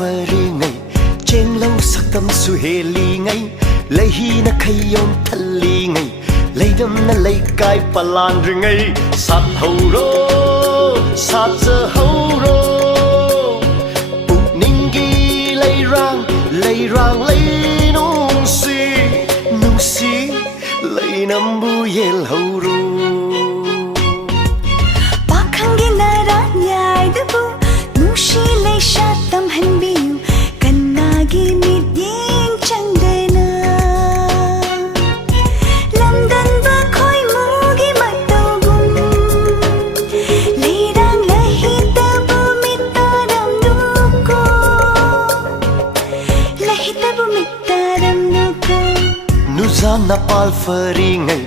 phari ngay cheng lâu sắc tâm su heli ngay lấy hi na khayon thali ngay lấy đâm na lấy cái palan ring ngay sát hầu rô sát giờ hầu rô bụng ninh ghi lấy rang lấy nung si lấy năm bu yel hầu rô pakhang gi na ra nyai de bu nung si lấy sát tâm hành biu kan na gi mit yeng chang de na lam dan ba khoi mu gi mat tau gum lấy dang lấy hi ta bu mit ta dam nu ko lấy hi ta bu mit ta dam nu ko Nuja napal phari ngay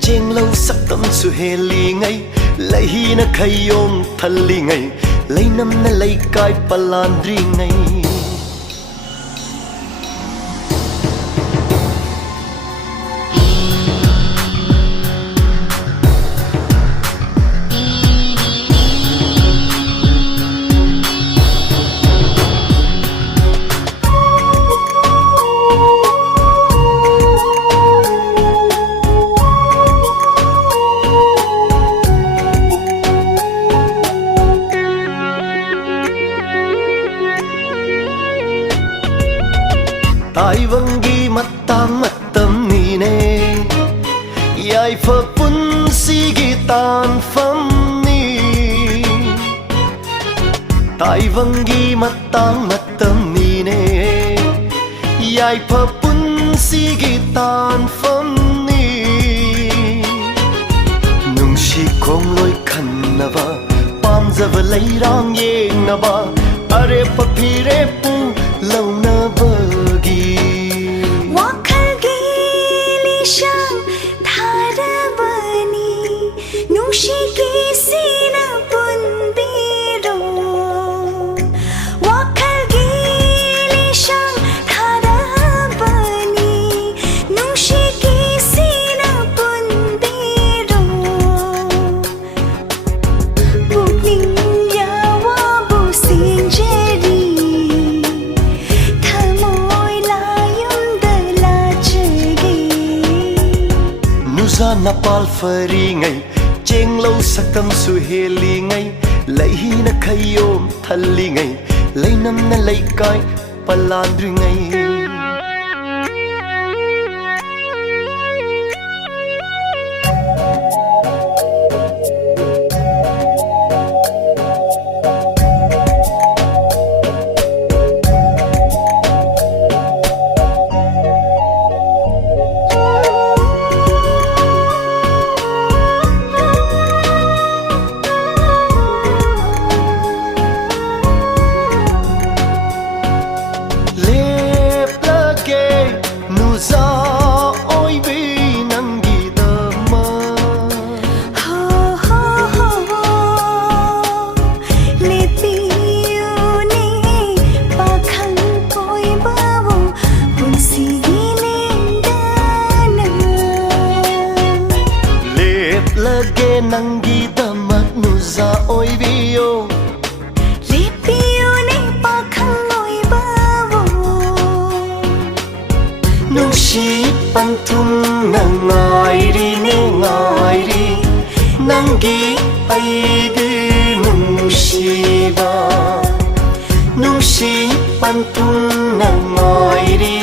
cheng lâu sắc tâm su heli ngay lấy hi na khayon thali ngay lấy năm na lấy cái palan ri ngay ai vangi mattam ni ne yai phơ pun si gi tan pham ni tai vangi mattam ni ne yai phơ pun si gi tan pham ni nung si kong loi khan na ba pam za va lai rang ye na ba are pa phi re pu lâu na ba napal phari ngay cheng lâu sắc tâm su heli ngay lấy hi na khayon thali ngay lấy năm na lấy cái palan ri ngay nangi damat nuja oi bio lepio ne pakhang oi bawo nung si pantum nangai ri nangi ai gi nung si ba nung si pantum nangai ri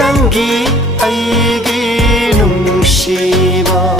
nangi ai gi nung si ba